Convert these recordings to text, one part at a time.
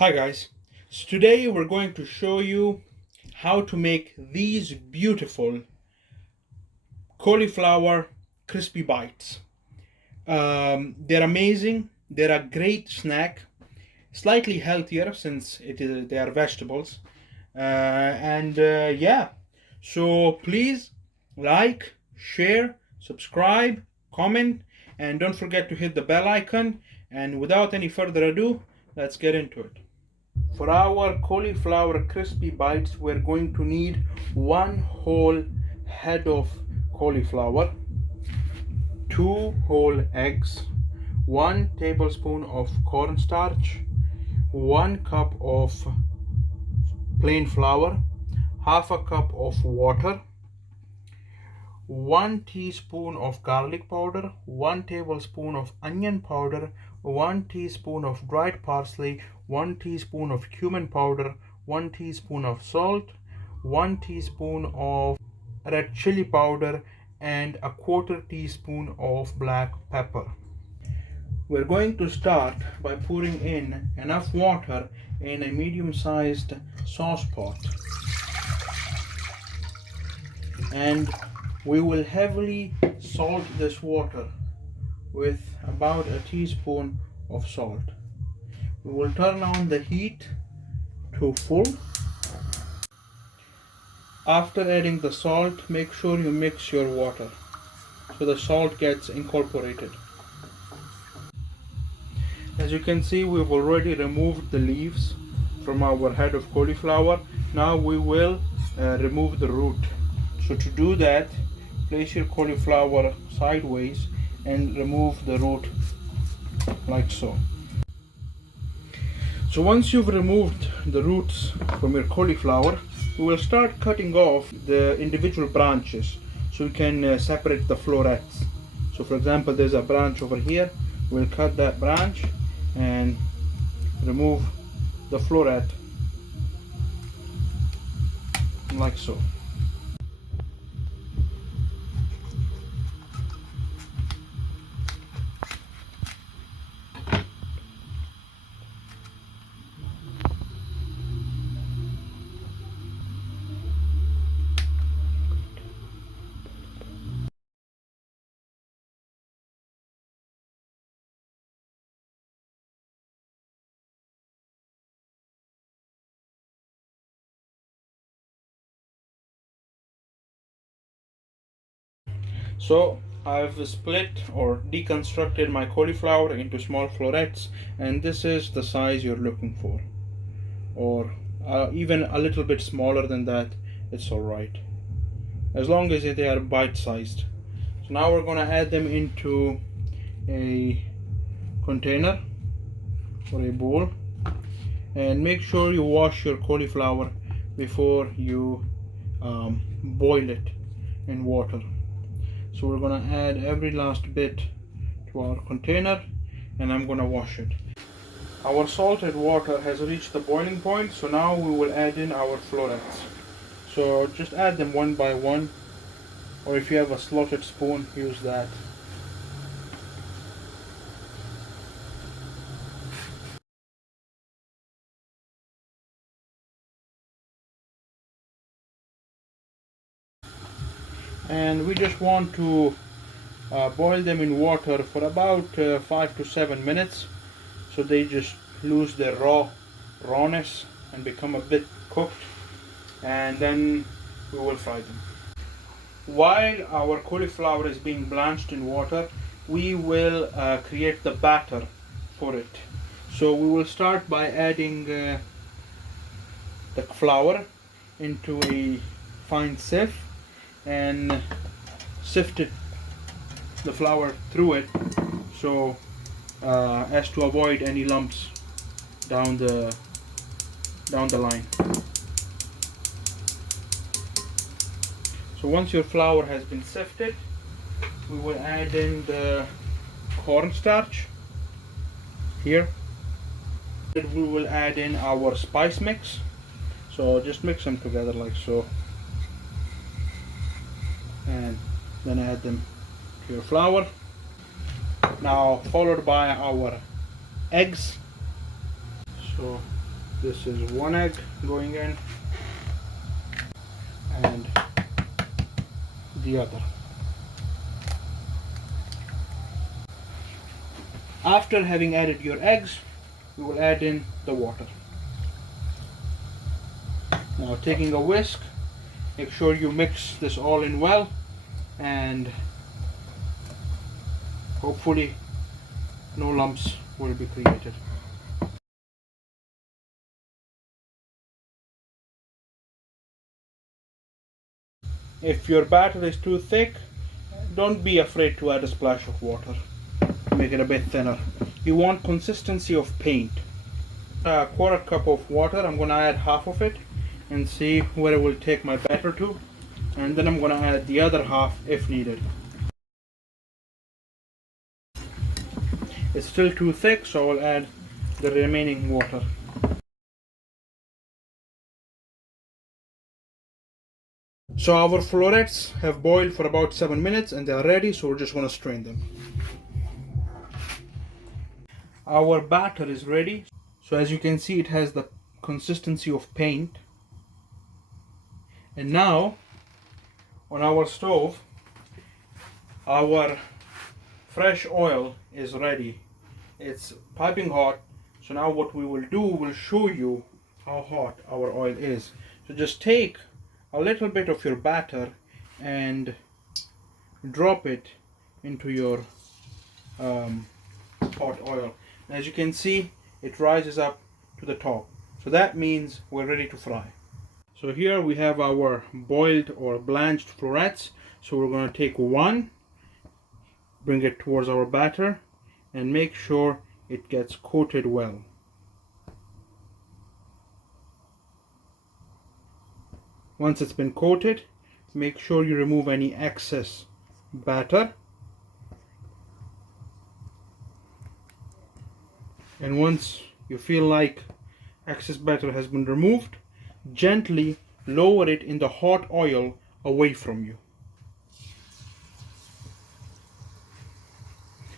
Hi guys, so today we're going to show you how to make these beautiful cauliflower crispy bites. They're amazing, they're a great snack, slightly healthier since they are vegetables. Yeah, so please like, share, subscribe, comment, and don't forget to hit the bell icon. And without any further ado, let's get into it. For our cauliflower crispy bites, we're going to need one whole head of cauliflower, two whole eggs, 1 tablespoon of cornstarch, 1 cup of plain flour, half a cup of water, 1 teaspoon of garlic powder, 1 tablespoon of onion powder, 1 teaspoon of dried parsley, 1 teaspoon of cumin powder, 1 teaspoon of salt, 1 teaspoon of red chili powder, and a quarter teaspoon of black pepper. We're going to start by pouring in enough water in a medium-sized sauce pot, and we will heavily salt this water with about a teaspoon of salt. We will turn on the heat to full. After adding the salt, make sure you mix your water so the salt gets incorporated. As you can see, we've already removed the leaves from our head of cauliflower. Now we will remove the root. So to do that, place your cauliflower sideways and remove the root like so. So once you've removed the roots from your cauliflower, we will start cutting off the individual branches so we can separate the florets. So for example, there's a branch over here. We'll cut that branch and remove the floret like so. So I've split or deconstructed my cauliflower into small florets, and this is the size you're looking for, or even a little bit smaller than that, it's alright, as long as they are bite-sized. So now we're going to add them into a container or a bowl, and make sure you wash your cauliflower before you boil it in water. So we're going to add every last bit to our container, and I'm going to wash it. Our salted water has reached the boiling point, so now we will add in our florets. So just add them one by one, or if you have a slotted spoon, use that. And we just want to boil them in water for about 5 to 7 minutes, so they just lose their rawness and become a bit cooked, and then we will fry them. While our cauliflower is being blanched in water, we will create the batter for it. So we will start by adding the flour into a fine sieve and sift the flour through it, so as to avoid any lumps down the line. So once your flour has been sifted, we will add in the cornstarch here. We will add in our spice mix, so just mix them together like so, and then add them to your flour. Now followed by our eggs. So This is one egg going in and the other. After having added your eggs, you will add in the water. Now taking a whisk, make sure you mix this all in well, and hopefully no lumps will be created. If your batter is too thick, don't be afraid to add a splash of water to make it a bit thinner. You want consistency of paint. A quarter cup of water, I'm going to add half of it and see where it will take my batter to, and then I'm going to add the other half if needed. It's still too thick, so I'll add the remaining water. So our florets have boiled for about 7 minutes and they are ready, so we're just going to strain them. Our batter is ready. So as you can see, it has the consistency of paint. And now on our stove, our fresh oil is ready. It's piping hot. So now what we will do, we'll show you how hot our oil is. So just take a little bit of your batter and drop it into your hot oil. And as you can see, it rises up to the top. So that means we're ready to fry. So here we have our boiled or blanched florets. So we're going to take one, bring it towards our batter, and make sure it gets coated well. Once it's been coated, make sure you remove any excess batter. And once you feel like excess batter has been removed, gently lower it in the hot oil away from you.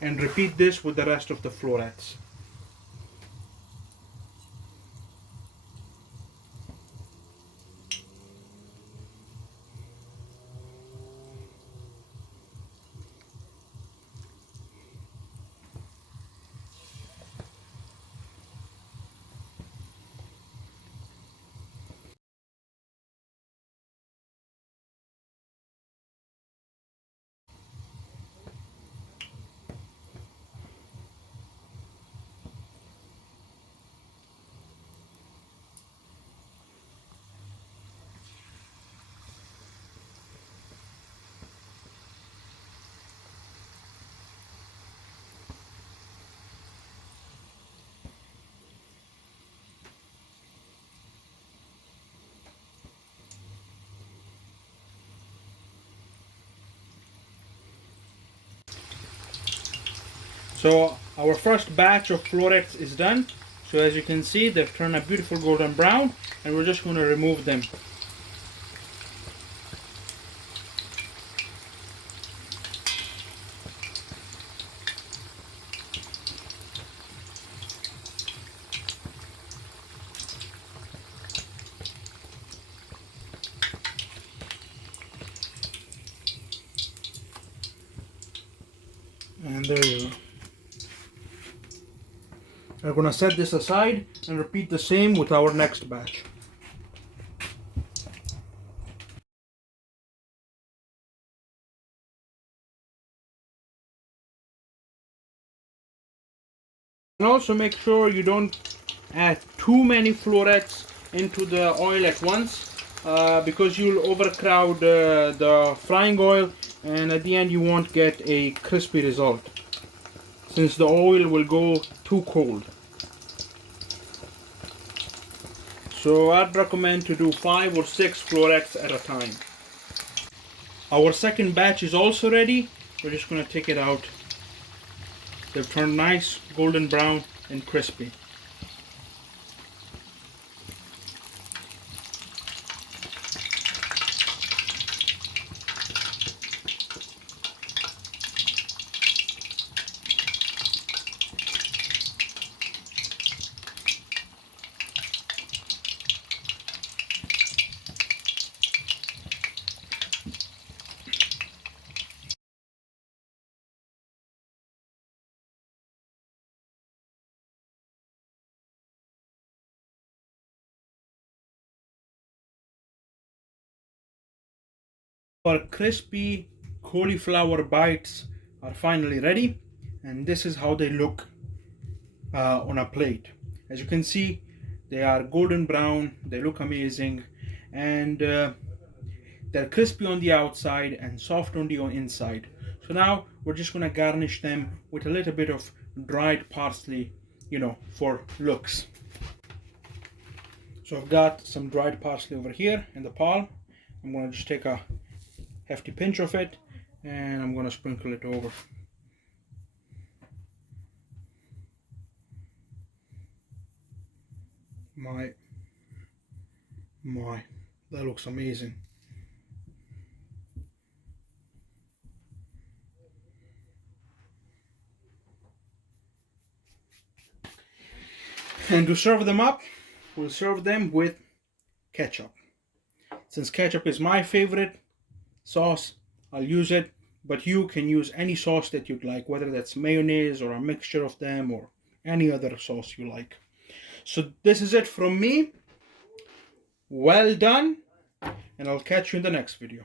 And repeat this with the rest of the florets. So our first batch of florets is done. So as you can see, they've turned a beautiful golden brown, and we're just going to remove them. And there you go. We're going to set this aside and repeat the same with our next batch. And also make sure you don't add too many florets into the oil at once, because you'll overcrowd the frying oil, and at the end you won't get a crispy result since the oil will go too cold. So I'd recommend to do 5 or 6 florets at a time. Our second batch is also ready. We're just going to take it out. They've turned nice golden brown and crispy. Our crispy cauliflower bites are finally ready, and this is how they look on a plate. As you can see, they are golden brown, they look amazing, and they're crispy on the outside and soft on the inside. So now we're just gonna garnish them with a little bit of dried parsley, for looks. So I've got some dried parsley over here in the palm. I'm gonna just take a hefty pinch of it and I'm gonna sprinkle it over. My, that looks amazing. And to serve them up, we'll serve them with ketchup. Since ketchup is my favorite sauce, I'll use it, but you can use any sauce that you'd like, whether that's mayonnaise or a mixture of them or any other sauce you like. So this is it from me. Well done, and I'll catch you in the next video.